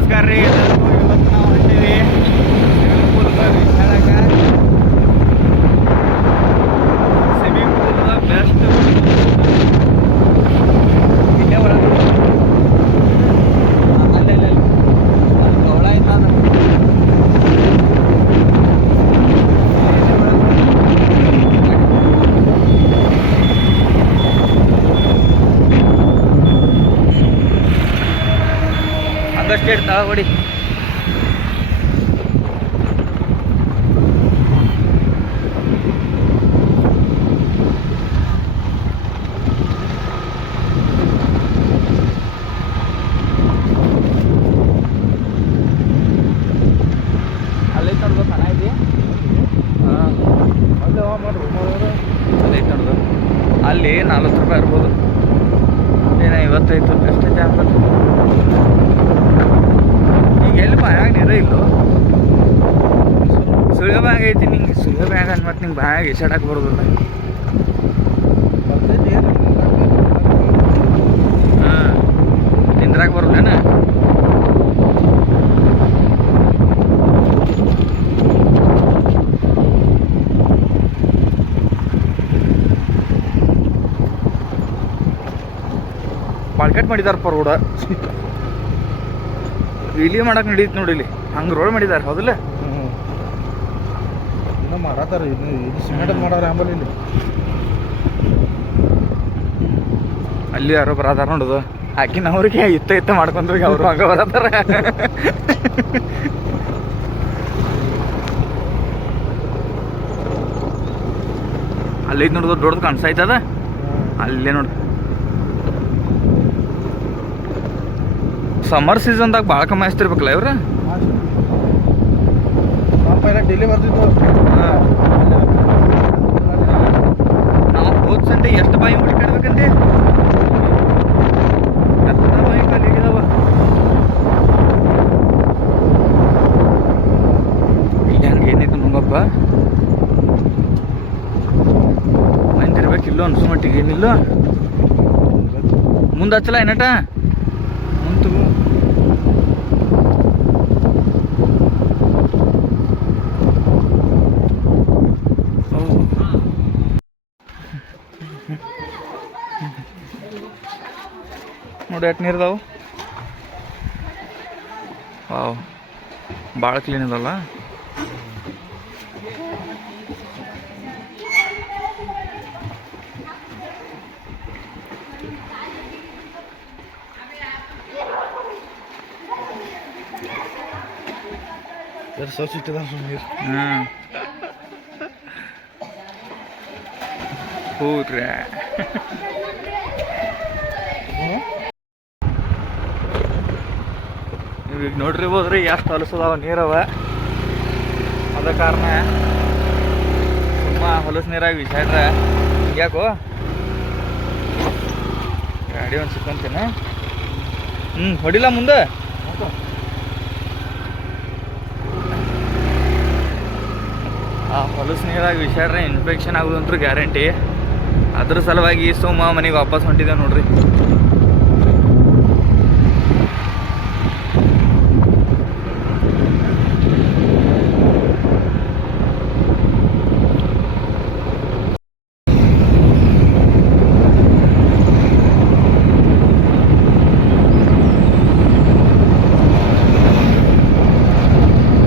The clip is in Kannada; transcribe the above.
duas carretas. ಮಾಡಿದ್ರೆ ಅಲ್ಲೇ ನೋಡ್ದು ಅಲ್ಲಿ ನಲ್ವತ್ತು ರೂಪಾಯಿ ಇರ್ಬೋದು. ಏನ ಇವತ್ತೈತು ಅಷ್ಟೇ ಜಾಂಪಲ್ ಈಗ ಎಲ್ಲಿ ಬಾಯಾಗ ನೀರೇ ಇಲ್ಲೋ ಸುಳ್ಯ ಬ್ಯಾಗ್ ಐತಿ ನಿಂಗೆ ಸುಲಭ ಬ್ಯಾಗ್ ಮತ್ತು ನಿಂಗೆ ಬ್ಯಾಗ್ ಇಸಾಡಕ್ಕೆ ಬರೋದಿಲ್ಲ. ಹಾಂ ನಿಂದ್ರಾಗ ಬರೋಲ್ಲೇನ ಮಾರ್ಕೆಟ್ ಮಾಡಿದಾರಪ್ಪ ರೋಡ. ಇಲ್ಲಿ ಮಾಡಕ್ ನಡೀತು ನೋಡಿ ಇಲ್ಲಿ. ಹಂಗೆ ರೋಡ್ ಮಾಡಿದಾರೆ ಹೌದಿಲ್ಲ? ಇನ್ನೂ ಮಾಡತ್ತಾರ ಇನ್ನು ಇದು ಸಿಮೆಂಟ್ ಮಾಡಾರ ಆಮೇಲೆ ಇಲ್ಲಿ. ಅಲ್ಲಿ ಯಾರೋ ಬರತಾರ ನೋಡುದು. ಆಕಿನ ಅವ್ರಿಗೆ ಇತ್ತ ಇತ್ತ ಮಾಡ್ಕೊಂಡ್ರಿಗೆ ಅವರು ಹಂಗ ಬರತಾರ ಅಲ್ಲಿ ನೋಡುದು ದೊಡ್ಡದು ಕಾಣಿಸ್ತೈತದ ಅಲ್ಲೇ ನೋಡು. ಸಮ್ಮರ್ ಸೀಸನ್ದಾಗ ಭಾಳ ಕಮ್ಮಿ ಹಚ್ತಿರ್ಬೇಕಲ್ಲ ಇವ್ರ? ಪೈಲ ಡೆಲ್ಲಿ ಬರ್ತಿತ್ತು. ನಾವು ಹೋದ ಸಂತೆ ಎಷ್ಟು ಬಾಯಿ ಹುಡುಕಾಡ್ಬೇಕಂತೆ ಎಷ್ಟು ಬಾಯಿ ಕಲಿಗಿದಾವ ಈಗ ಹಂಗೆ ಏನಿತ್ತು ನಂಗಪ್ಪ ಮಂದಿರ್ಬೇಕಿಲ್ಲೋ ಅನ್ಸೋ ಮಟ್ಟಿಗೆ ಏನಿಲ್ಲ. ಮುಂದೆ ಹಚ್ಚಲ ಏನಟ? ನೋಡಿ ಎಷ್ಟು ನೀರ್ದಾವು ವಾವ್. ಭಾಳ ಕ್ಲೀನ್ ಇದಲ್ಲ. ಸ್ವಚ್ಛ ಇಟ್ಟಿದಾರ ಸುಮ್ಮನೆ ನೀವು ಈಗ ನೋಡಿರ್ಬೋದ್ರಿ ಎಷ್ಟು ಹೊಲಸದಾವ ನೀರವ. ಅದ ಕಾರಣ ತುಂಬಾ ಹೊಲಸು ನೀರಾಗಿ ವಿಚಾರ ಯಾಕೋ ಗಾಡಿ ಒಂದು ಸಿಕ್ಕಂತೇನೆ? ಹ್ಞೂ ಹೊಡಿಲ್ಲ ಮುಂದೆ? ಆ ಹೊಲಸು ನೀರಾಗಿ ವಿಷಾಡ್ರೆ ಇನ್ಫೆಕ್ಷನ್ ಆಗೋದಂತೂ ಗ್ಯಾರಂಟಿ. ಅದ್ರ ಸಲುವಾಗಿ ಸೋಮ ಮನೆಗೆ ವಾಪಸ್ ಹೊಂಟಿದ್ದೇವೆ ನೋಡ್ರಿ.